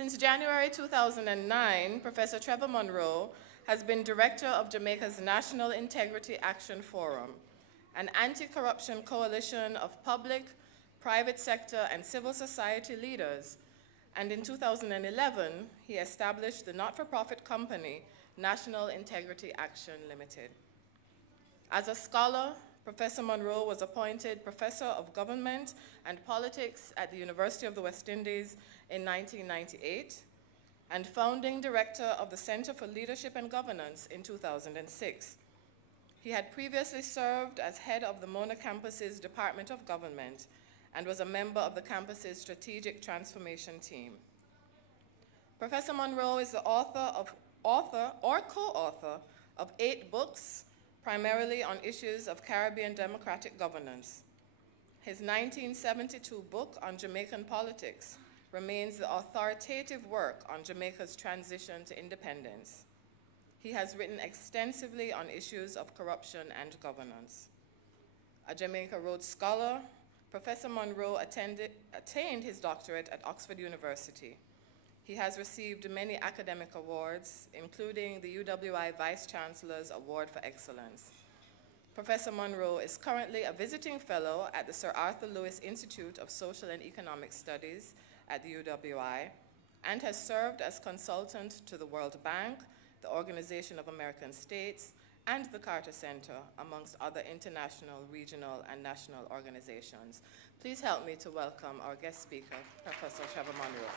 Since January 2009, Professor Trevor Munroe has been director of Jamaica's National Integrity Action Forum, an anti-corruption coalition of public, private sector, and civil society leaders. And in 2011, he established the not-for-profit company, National Integrity Action Limited. As a scholar, Professor Munroe was appointed Professor of Government and Politics at the University of the West Indies in 1998 and founding director of the Center for Leadership and Governance in 2006. He had previously served as head of the Mona campus's Department of Government and was a member of the campus's strategic transformation team. Professor Munroe is the author or co-author of 8 books, primarily on issues of Caribbean democratic governance. His 1972 book on Jamaican politics remains the authoritative work on Jamaica's transition to independence. He has written extensively on issues of corruption and governance. A Jamaica Rhodes Scholar, Professor Munroe attained his doctorate at Oxford University. He has received many academic awards, including the UWI Vice Chancellor's Award for Excellence. Professor Munroe is currently a visiting fellow at the Sir Arthur Lewis Institute of Social and Economic Studies at the UWI and has served as consultant to the World Bank, the Organization of American States, and the Carter Center, amongst other international, regional, and national organizations. Please help me to welcome our guest speaker, Professor Trevor Munroe.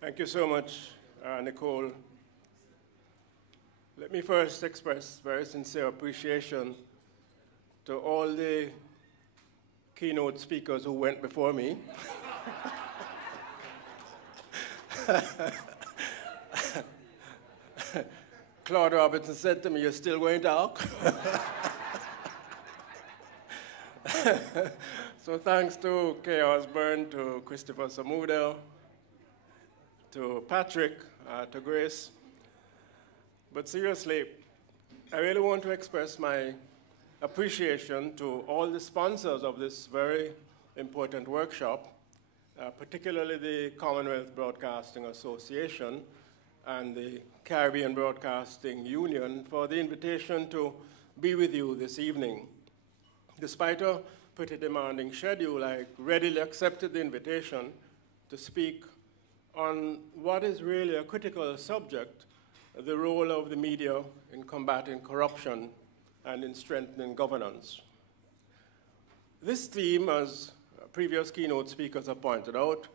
Thank you so much, Nicole. Let me first express very sincere appreciation to all the keynote speakers who went before me. Claude Robertson said to me, "You're still going to talk?" So thanks to Kay Osborne, to Christopher Samuda, to Patrick, to Grace. But seriously, I really want to express my appreciation to all the sponsors of this very important workshop, particularly the Commonwealth Broadcasting Association and the Caribbean Broadcasting Union for the invitation to be with you this evening. Despite a pretty demanding schedule, I readily accepted the invitation to speak on what is really a critical subject, the role of the media in combating corruption and in strengthening governance. This theme, as previous keynote speakers have pointed out,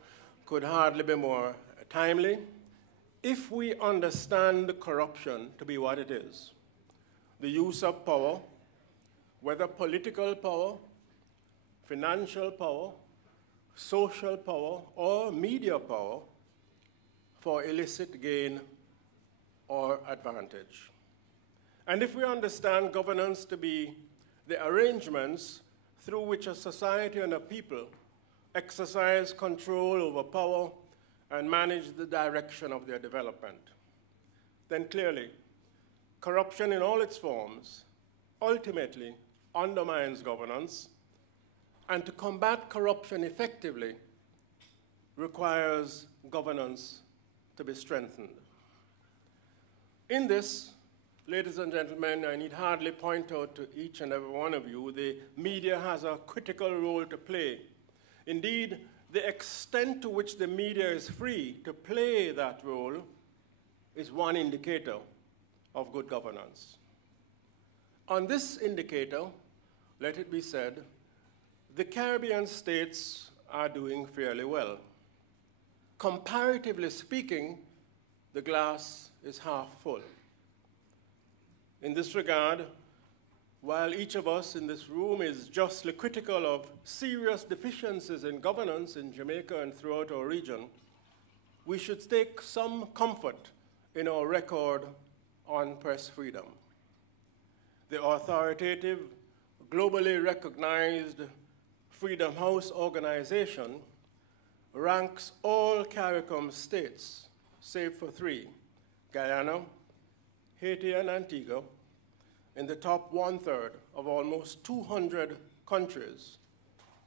could hardly be more timely if we understand corruption to be what it is: the use of power, whether political power, financial power, social power, or media power, for illicit gain or advantage. And if we understand governance to be the arrangements through which a society and a people exercise control over power and manage the direction of their development, then clearly corruption in all its forms ultimately undermines governance, and to combat corruption effectively requires governance to be strengthened. In this, ladies and gentlemen, I need hardly point out to each and every one of you, the media has a critical role to play. Indeed, the extent to which the media is free to play that role is one indicator of good governance. On this indicator, let it be said, the Caribbean states are doing fairly well. Comparatively speaking, the glass is half full. In this regard, while each of us in this room is justly critical of serious deficiencies in governance in Jamaica and throughout our region, we should take some comfort in our record on press freedom. The authoritative, globally recognized Freedom House organization ranks all CARICOM states, save for 3, Guyana, Haiti and Antigua, in the top 1/3 of almost 200 countries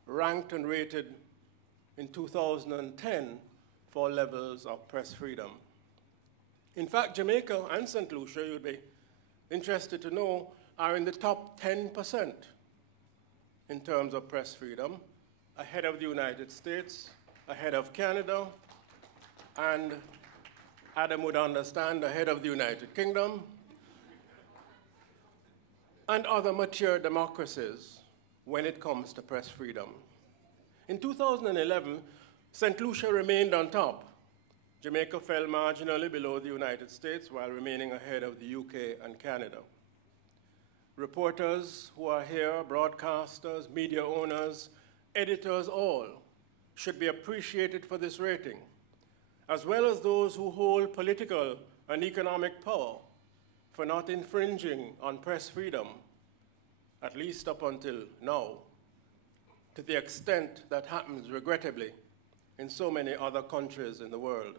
ranked and rated in 2010 for levels of press freedom. In fact, Jamaica and St. Lucia, you'd be interested to know, are in the top 10% in terms of press freedom, ahead of the United States, ahead of Canada, and Adam would understand, ahead of the United Kingdom, and other mature democracies when it comes to press freedom. In 2011, St. Lucia remained on top. Jamaica fell marginally below the United States while remaining ahead of the UK and Canada. Reporters who are here, broadcasters, media owners, editors, all should be appreciated for this rating, as well as those who hold political and economic power for not infringing on press freedom, at least up until now, to the extent that happens, regrettably, in so many other countries in the world.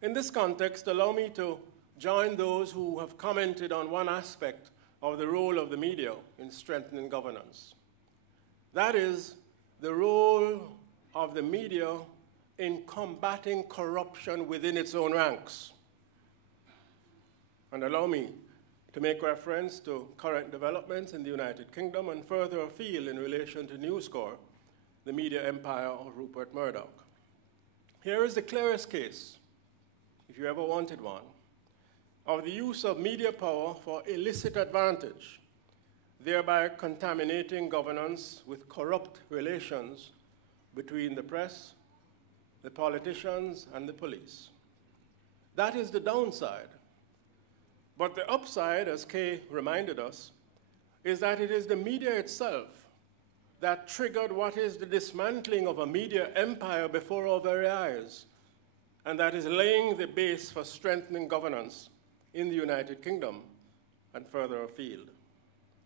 In this context, allow me to join those who have commented on one aspect of the role of the media in strengthening governance. That is the role of the media in combating corruption within its own ranks. And allow me to make reference to current developments in the United Kingdom and further afield in relation to News Corp, the media empire of Rupert Murdoch. Here is the clearest case, if you ever wanted one, of the use of media power for illicit advantage, thereby contaminating governance with corrupt relations between the press, the politicians, and the police. That is the downside. But the upside, as Kay reminded us, is that it is the media itself that triggered what is the dismantling of a media empire before our very eyes, and that is laying the base for strengthening governance in the United Kingdom and further afield.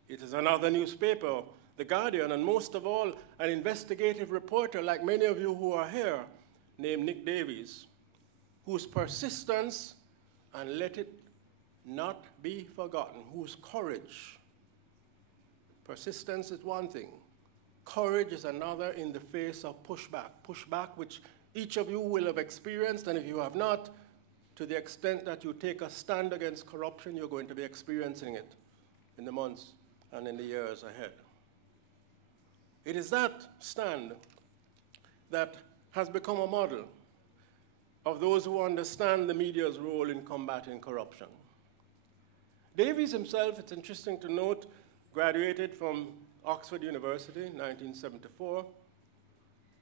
It is another newspaper, The Guardian, and most of all, an investigative reporter like many of you who are here, named Nick Davies, whose persistence, and let it not be forgotten, whose courage, persistence is one thing, courage is another in the face of pushback which each of you will have experienced, and if you have not, to the extent that you take a stand against corruption, you're going to be experiencing it in the months and in the years ahead. It is that stand that has become a model of those who understand the media's role in combating corruption. Davies himself, it's interesting to note, graduated from Oxford University in 1974.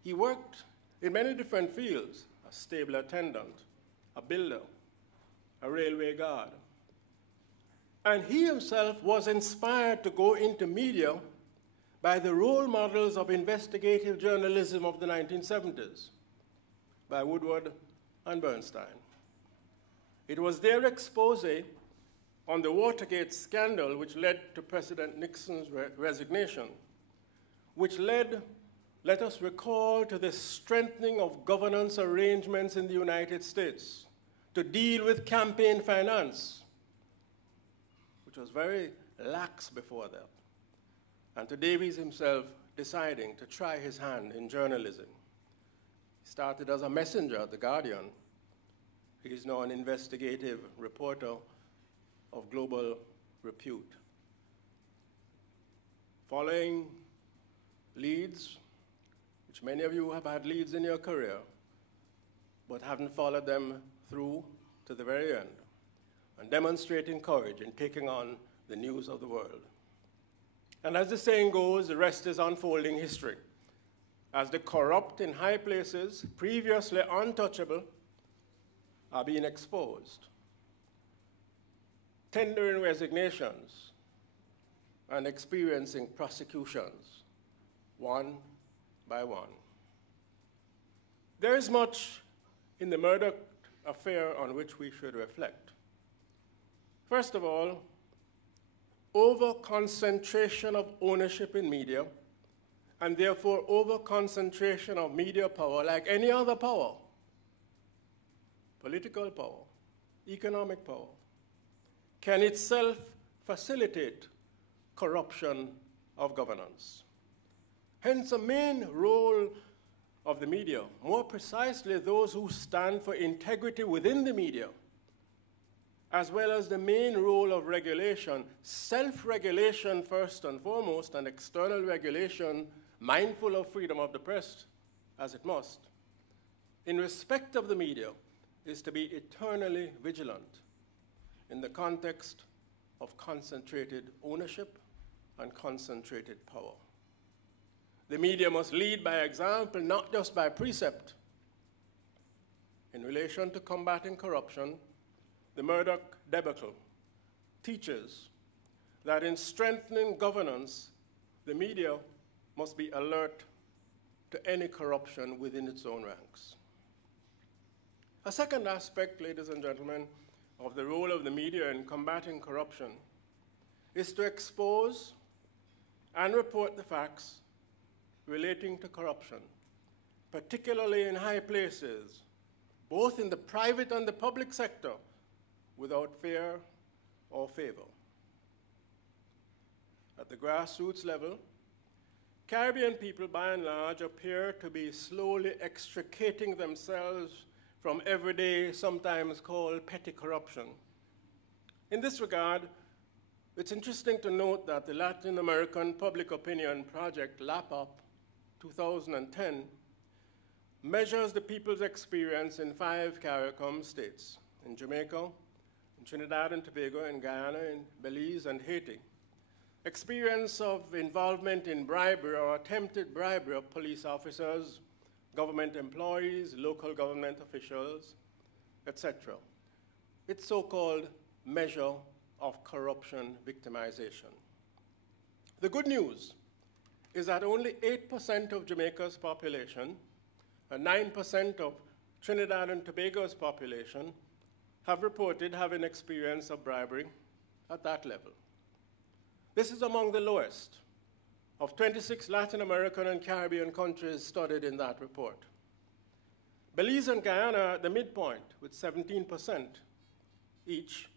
He worked in many different fields: a stable attendant, a builder, a railway guard. And he himself was inspired to go into media by the role models of investigative journalism of the 1970s, by Woodward and Bernstein. It was their expose on the Watergate scandal which led to President Nixon's resignation, which led, let us recall, to the strengthening of governance arrangements in the United States to deal with campaign finance, which was very lax before that, and to Davies himself deciding to try his hand in journalism. He started as a messenger at The Guardian. He is now an investigative reporter of global repute. Following leads, which many of you have had leads in your career, but haven't followed them through to the very end, and demonstrating courage in taking on the news of the world. And as the saying goes, the rest is unfolding history, as the corrupt in high places, previously untouchable, are being exposed, tendering resignations, and experiencing prosecutions, one by one. There is much in the Murdoch affair on which we should reflect. First of all, over-concentration of ownership in media, and therefore over-concentration of media power, like any other power, political power, economic power, can itself facilitate corruption of governance. Hence, a main role of the media, more precisely those who stand for integrity within the media, as well as the main role of regulation, self-regulation first and foremost, and external regulation, mindful of freedom of the press, as it must, in respect of the media, is to be eternally vigilant in the context of concentrated ownership and concentrated power. The media must lead by example, not just by precept. In relation to combating corruption, the Murdoch debacle teaches that in strengthening governance, the media must be alert to any corruption within its own ranks. A second aspect, ladies and gentlemen, of the role of the media in combating corruption is to expose and report the facts relating to corruption, particularly in high places, both in the private and the public sector, without fear or favor. At the grassroots level, Caribbean people, by and large, appear to be slowly extricating themselves from everyday, sometimes called petty corruption. In this regard, it's interesting to note that the Latin American Public Opinion Project, LAPOP, 2010, measures the people's experience in 5 CARICOM states, in Jamaica, in Trinidad and Tobago, in Guyana, in Belize, and Haiti. Experience of involvement in bribery or attempted bribery of police officers, government employees, local government officials, etc. It's so-called measure of corruption victimization. The good news is that only 8% of Jamaica's population and 9% of Trinidad and Tobago's population have reported having experience of bribery at that level. This is among the lowest of 26 Latin American and Caribbean countries studied in that report. Belize and Guyana are at the midpoint with 17% each,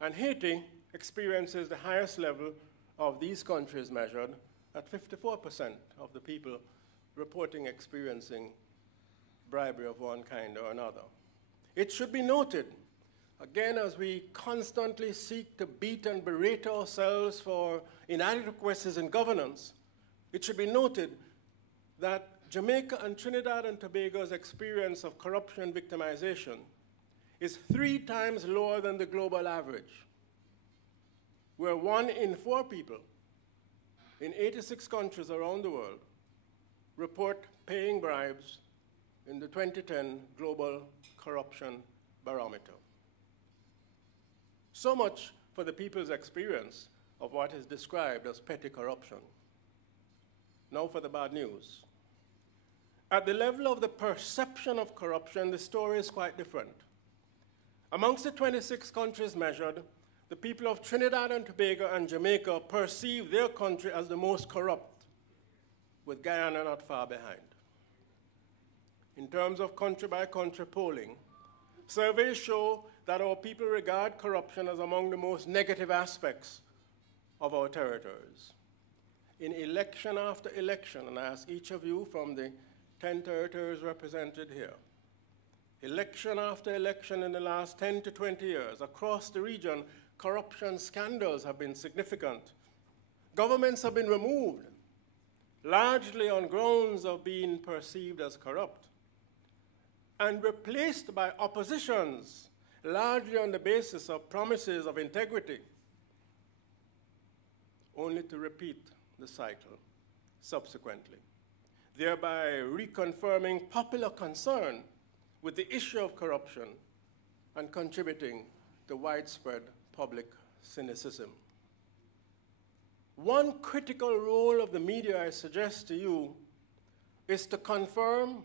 and Haiti experiences the highest level of these countries measured at 54% of the people reporting experiencing bribery of one kind or another. It should be noted, again, as we constantly seek to beat and berate ourselves for inadequacies in governance, it should be noted that Jamaica and Trinidad and Tobago's experience of corruption victimization is 3 times lower than the global average, where 1 in 4 people in 86 countries around the world report paying bribes in the 2010 Global Corruption Barometer. So much for the people's experience of what is described as petty corruption. Now for the bad news. At the level of the perception of corruption, the story is quite different. Amongst the 26 countries measured, the people of Trinidad and Tobago and Jamaica perceive their country as the most corrupt, with Guyana not far behind. In terms of country-by-country polling, surveys show that our people regard corruption as among the most negative aspects of our territories. In election after election, and I ask each of you from the 10 territories represented here, election after election in the last 10 to 20 years, across the region, corruption scandals have been significant. Governments have been removed, largely on grounds of being perceived as corrupt, and replaced by oppositions, largely on the basis of promises of integrity, only to repeat the cycle subsequently, thereby reconfirming popular concern with the issue of corruption and contributing to widespread public cynicism. One critical role of the media, I suggest to you, is to confirm,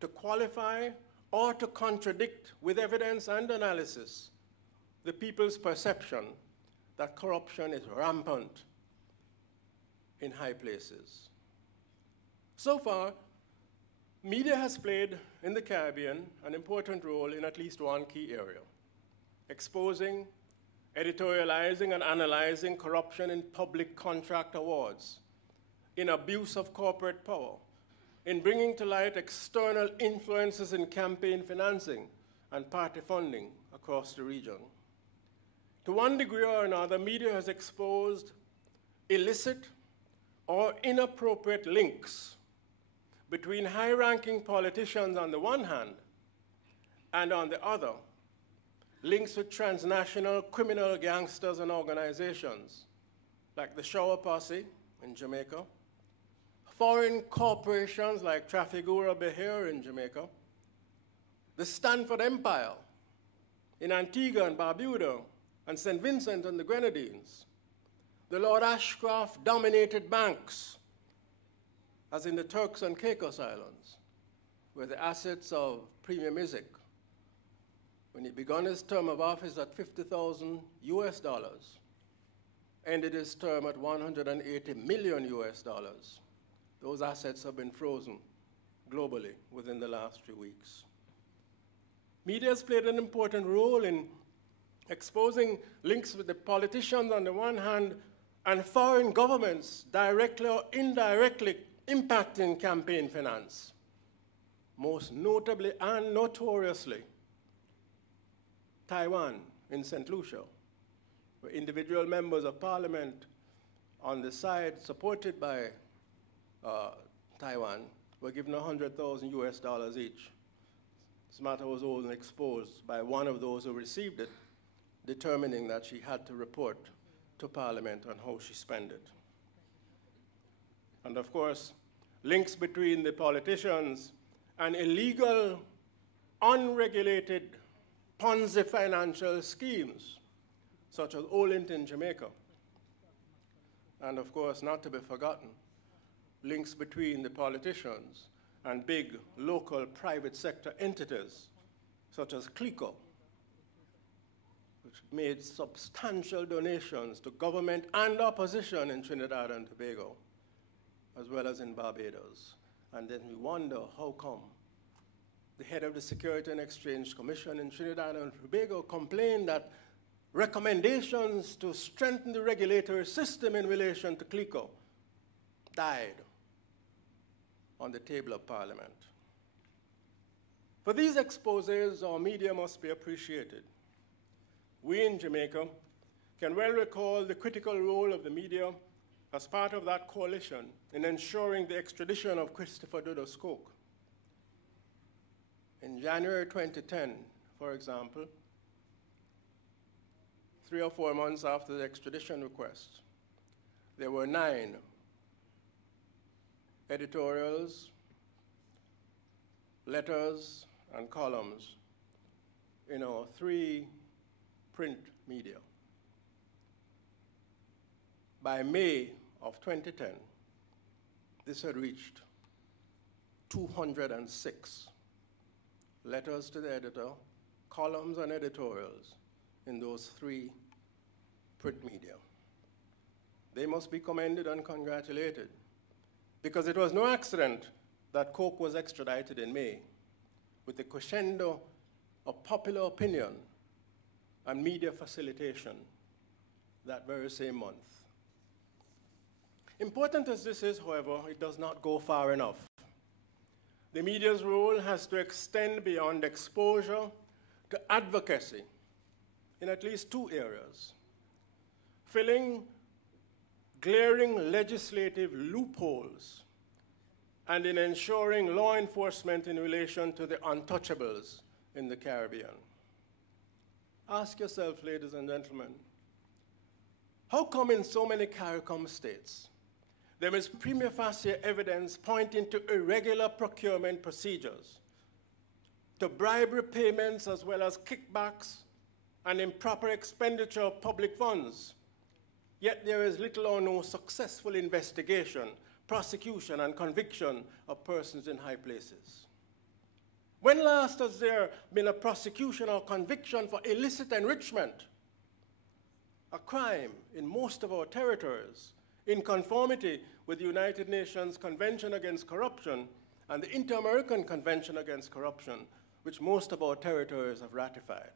to qualify, or to contradict with evidence and analysis the people's perception that corruption is rampant in high places. So far, media has played in the Caribbean an important role in at least one key area: exposing editorializing and analyzing corruption in public contract awards, in abuse of corporate power, in bringing to light external influences in campaign financing and party funding across the region. To one degree or another, media has exposed illicit or inappropriate links between high-ranking politicians on the one hand and on the other, links with transnational criminal gangsters and organizations like the Shower Posse in Jamaica, foreign corporations like Trafigura Behir in Jamaica, the Stanford Empire in Antigua and Barbuda and St. Vincent and the Grenadines, the Lord Ashcroft-dominated banks, as in the Turks and Caicos Islands, where the assets of Premier Music, when he began his term of office at $50,000 US, ended his term at $180 million US. Those assets have been frozen globally within the last few weeks. Media has played an important role in exposing links with the politicians on the one hand and foreign governments directly or indirectly impacting campaign finance, most notably and notoriously Taiwan in St. Lucia, where individual members of parliament on the side supported by Taiwan were given $100,000 US each. This matter was only exposed by one of those who received it, determining that she had to report to Parliament on how she spent it. And of course, links between the politicians and illegal, unregulated Ponzi financial schemes, such as Olint in Jamaica. And of course, not to be forgotten, links between the politicians and big local private sector entities, such as CLICO, which made substantial donations to government and opposition in Trinidad and Tobago, as well as in Barbados. And then we wonder how come the head of the Security and Exchange Commission in Trinidad and Tobago complained that recommendations to strengthen the regulatory system in relation to CLICO died on the table of Parliament. For these exposés, our media must be appreciated. We in Jamaica can well recall the critical role of the media as part of that coalition in ensuring the extradition of Christopher Dodos Coke. In January 2010, for example, 3 or 4 months after the extradition request, there were 9 editorials, letters, and columns in our 3 print media. By May of 2010, this had reached 206 letters to the editor, columns and editorials in those 3 print media. They must be commended and congratulated, because it was no accident that Coke was extradited in May, with the crescendo of popular opinion and media facilitation that very same month. Important as this is, however, it does not go far enough. The media's role has to extend beyond exposure to advocacy in at least 2 areas: filling glaring legislative loopholes and in ensuring law enforcement in relation to the untouchables in the Caribbean. Ask yourself, ladies and gentlemen, how come in so many CARICOM states there is prima facie evidence pointing to irregular procurement procedures, to bribery payments as well as kickbacks and improper expenditure of public funds, yet there is little or no successful investigation, prosecution, and conviction of persons in high places? When last has there been a prosecution or conviction for illicit enrichment, a crime in most of our territories, in conformity with the United Nations Convention Against Corruption and the Inter-American Convention Against Corruption, which most of our territories have ratified?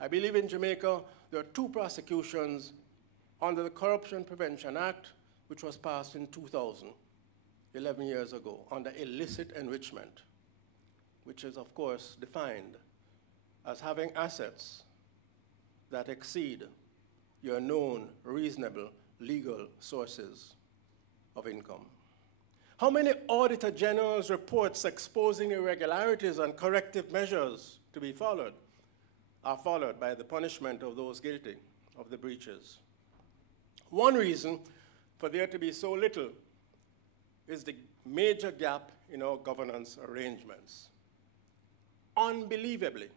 I believe in Jamaica there are 2 prosecutions under the Corruption Prevention Act, which was passed in 2000, 11 years ago, under illicit enrichment, which is, of course, defined as having assets that exceed your known, reasonable, legal sources of income. How many Auditor General's reports exposing irregularities and corrective measures to be followed are followed by the punishment of those guilty of the breaches? One reason for there to be so little is the major gap in our governance arrangements. Unbelievably,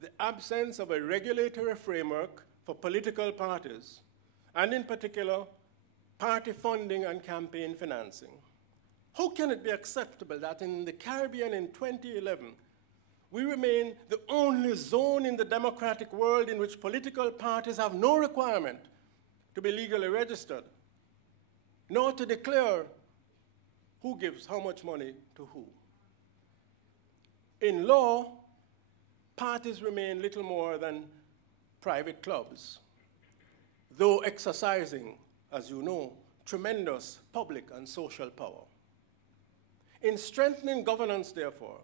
the absence of a regulatory framework for political parties, and in particular, party funding and campaign financing. How can it be acceptable that in the Caribbean in 2011, we remain the only zone in the democratic world in which political parties have no requirement to be legally registered, nor to declare who gives how much money to who? In law, parties remain little more than private clubs, though exercising, as you know, tremendous public and social power. In strengthening governance, therefore,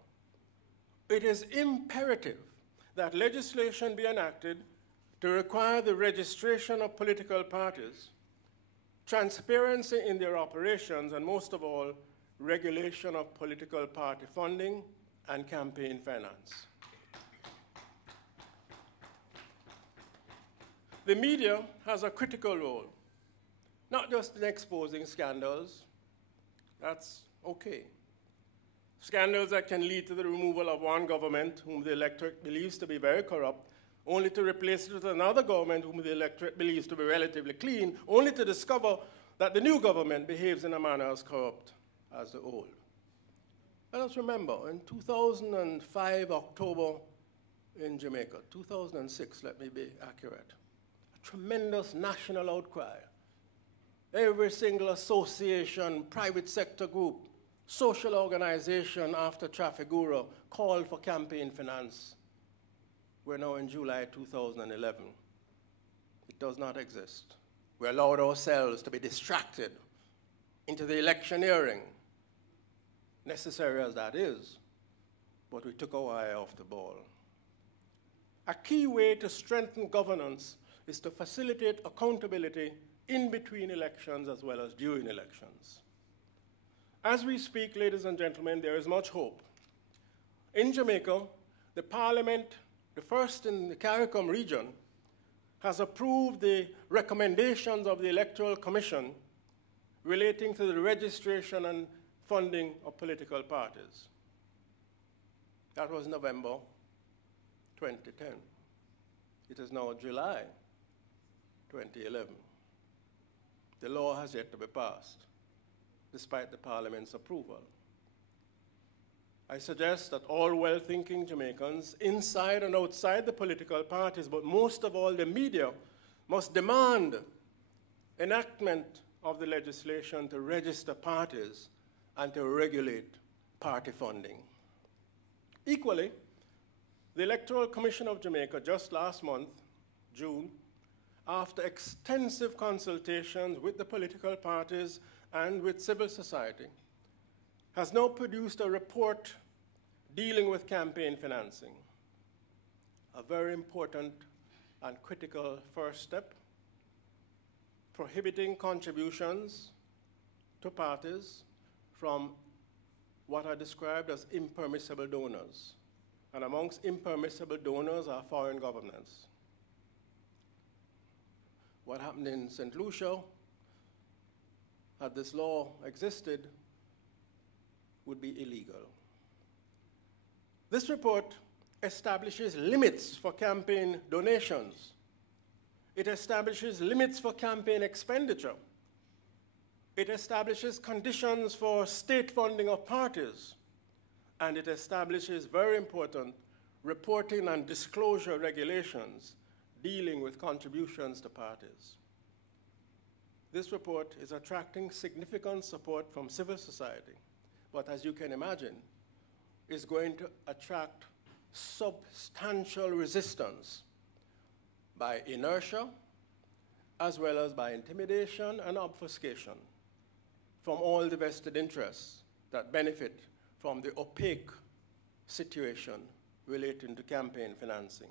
it is imperative that legislation be enacted to require the registration of political parties, transparency in their operations, and most of all, regulation of political party funding and campaign finance. The media has a critical role, not just in exposing scandals. That's okay. Scandals that can lead to the removal of one government whom the electorate believes to be very corrupt, only to replace it with another government whom the electorate believes to be relatively clean, only to discover that the new government behaves in a manner as corrupt as the old. Let us remember, in 2005, October, in Jamaica, 2006, let me be accurate, a tremendous national outcry. Every single association, private sector group, social organization after Trafigura called for campaign finance. We're now in July 2011. It does not exist. We allowed ourselves to be distracted into the electioneering, necessary as that is, but we took our eye off the ball. A key way to strengthen governance is to facilitate accountability in between elections as well as during elections. As we speak, ladies and gentlemen, there is much hope. In Jamaica, the Parliament, the first in the CARICOM region, has approved the recommendations of the Electoral Commission relating to the registration and funding of political parties. That was November 2010. It is now July 2011. The law has yet to be passed, despite the Parliament's approval. I suggest that all well-thinking Jamaicans, inside and outside the political parties, but most of all the media, must demand enactment of the legislation to register parties and to regulate party funding. Equally, the Electoral Commission of Jamaica just last month, June, after extensive consultations with the political parties and with civil society, has now produced a report dealing with campaign financing, a very important and critical first step, prohibiting contributions to parties from what are described as impermissible donors. And amongst impermissible donors are foreign governments. What happened in St. Lucia, had this law existed, would be illegal. This report establishes limits for campaign donations. It establishes limits for campaign expenditure. It establishes conditions for state funding of parties. And it establishes, very important, reporting and disclosure regulations dealing with contributions to parties. This report is attracting significant support from civil society, but as you can imagine, is going to attract substantial resistance by inertia, as well as by intimidation and obfuscation from all the vested interests that benefit from the opaque situation relating to campaign financing.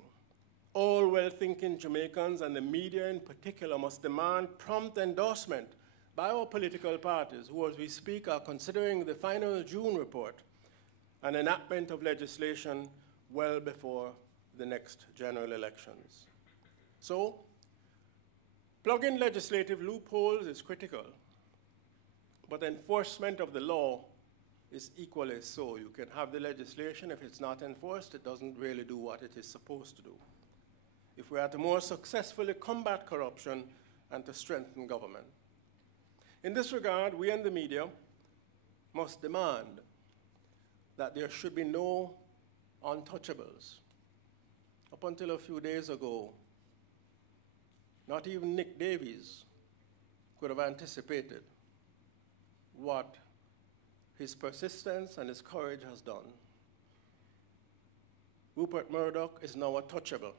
All well-thinking Jamaicans, and the media in particular, must demand prompt endorsement by our political parties who, as we speak, are considering the final June report and enactment of legislation well before the next general elections. So, plugging legislative loopholes is critical, but enforcement of the law is equally so. You can have the legislation. If it's not enforced, it doesn't really do what it is supposed to do. If we are to more successfully combat corruption and to strengthen government. In this regard, we and the media must demand that there should be no untouchables. Up until a few days ago, not even Nick Davies could have anticipated what his persistence and his courage has done. Rupert Murdoch is now untouchable,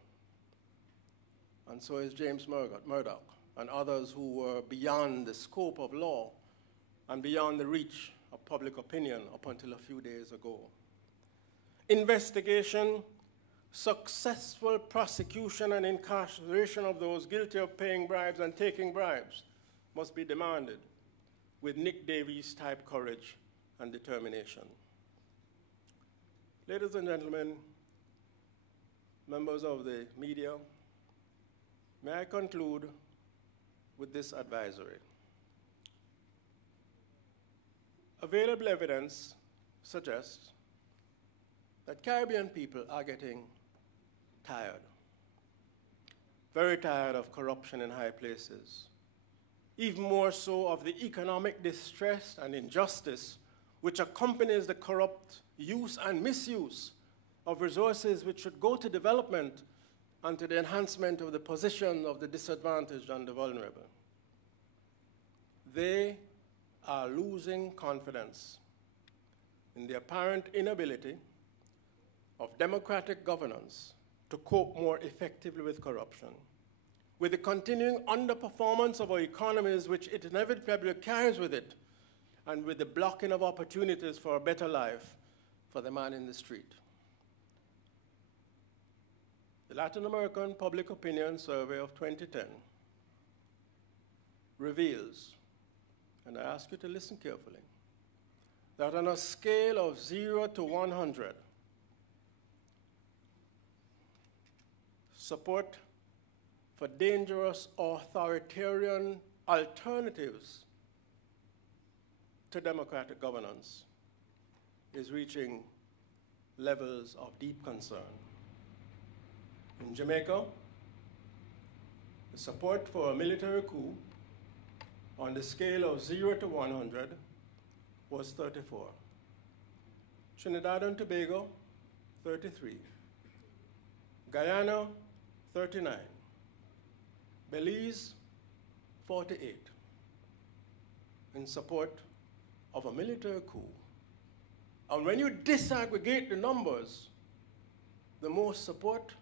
and so is James Murdoch and others who were beyond the scope of law and beyond the reach of public opinion up until a few days ago. Investigation, successful prosecution and incarceration of those guilty of paying bribes and taking bribes must be demanded with Nick Davies-type courage and determination. Ladies and gentlemen, members of the media, may I conclude with this advisory. Available evidence suggests that Caribbean people are getting tired, very tired of corruption in high places, even more so of the economic distress and injustice which accompanies the corrupt use and misuse of resources which should go to development and to the enhancement of the position of the disadvantaged and the vulnerable. They are losing confidence in the apparent inability of democratic governance to cope more effectively with corruption, with the continuing underperformance of our economies, which it inevitably carries with it, and with the blocking of opportunities for a better life for the man in the street. The Latin American Public Opinion Survey of 2010 reveals, and I ask you to listen carefully, that on a scale of 0 to 100, support for dangerous authoritarian alternatives to democratic governance is reaching levels of deep concern. In Jamaica, the support for a military coup on the scale of 0 to 100 was 34. Trinidad and Tobago, 33. Guyana, 39. Belize, 48. In support of a military coup. And when you disaggregate the numbers, the most support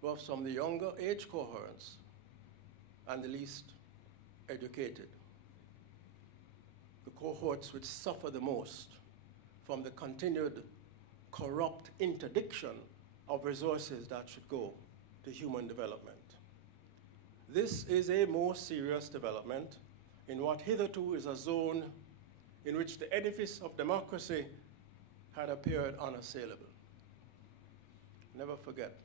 was from the younger age cohorts and the least educated. The cohorts which suffer the most from the continued corrupt interdiction of resources that should go to human development. This is a more serious development in what hitherto is a zone in which the edifice of democracy had appeared unassailable. Never forget,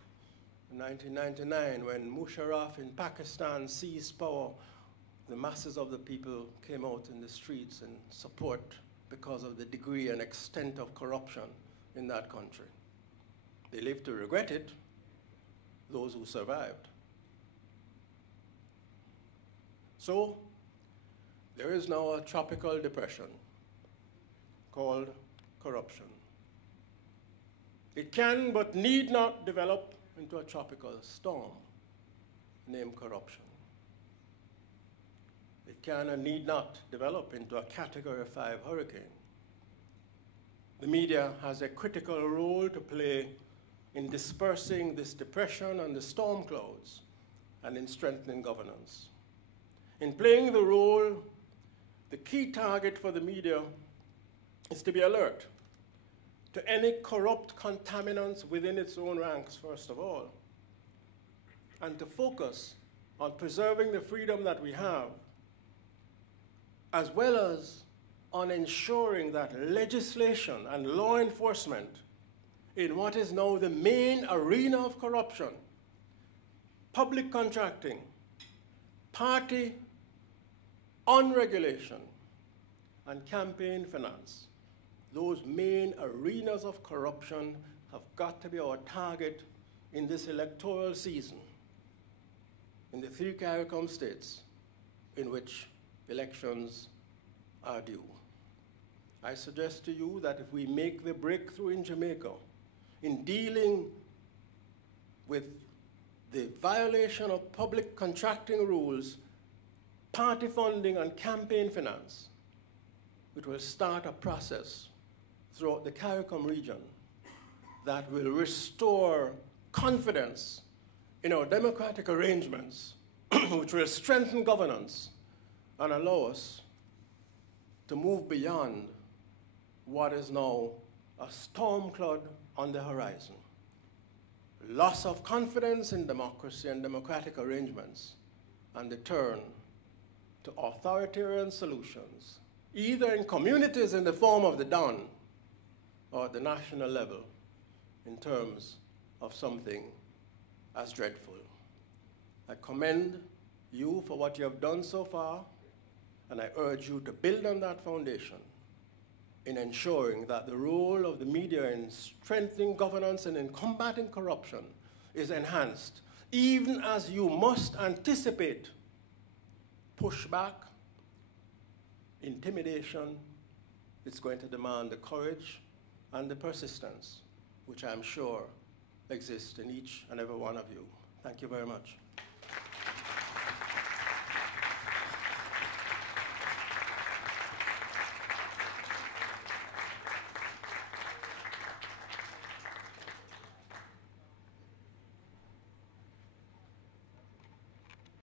in 1999, when Musharraf in Pakistan seized power, the masses of the people came out in the streets in support because of the degree and extent of corruption in that country. They live to regret it, those who survived. So, there is now a tropical depression called corruption. It can but need not develop into a tropical storm named corruption. It can and need not develop into a Category 5 hurricane. The media has a critical role to play in dispersing this depression and the storm clouds and in strengthening governance. In playing the role, the key target for the media is to be alert to any corrupt contaminants within its own ranks, first of all, and to focus on preserving the freedom that we have, as well as on ensuring that legislation and law enforcement in what is now the main arena of corruption, public contracting, party unregulation, and campaign finance, those main arenas of corruption have got to be our target in this electoral season in the 3 CARICOM states in which elections are due. I suggest to you that if we make the breakthrough in Jamaica in dealing with the violation of public contracting rules, party funding, and campaign finance, it will start a process throughout the CARICOM region that will restore confidence in our democratic arrangements, which will strengthen governance and allow us to move beyond what is now a storm cloud on the horizon. Loss of confidence in democracy and democratic arrangements, and the turn to authoritarian solutions, either in communities in the form of the Don or at the national level in terms of something as dreadful. I commend you for what you have done so far, and I urge you to build on that foundation in ensuring that the role of the media in strengthening governance and in combating corruption is enhanced, even as you must anticipate pushback, intimidation. It's going to demand the courage and the persistence, which I'm sure exist in each and every one of you. Thank you very much.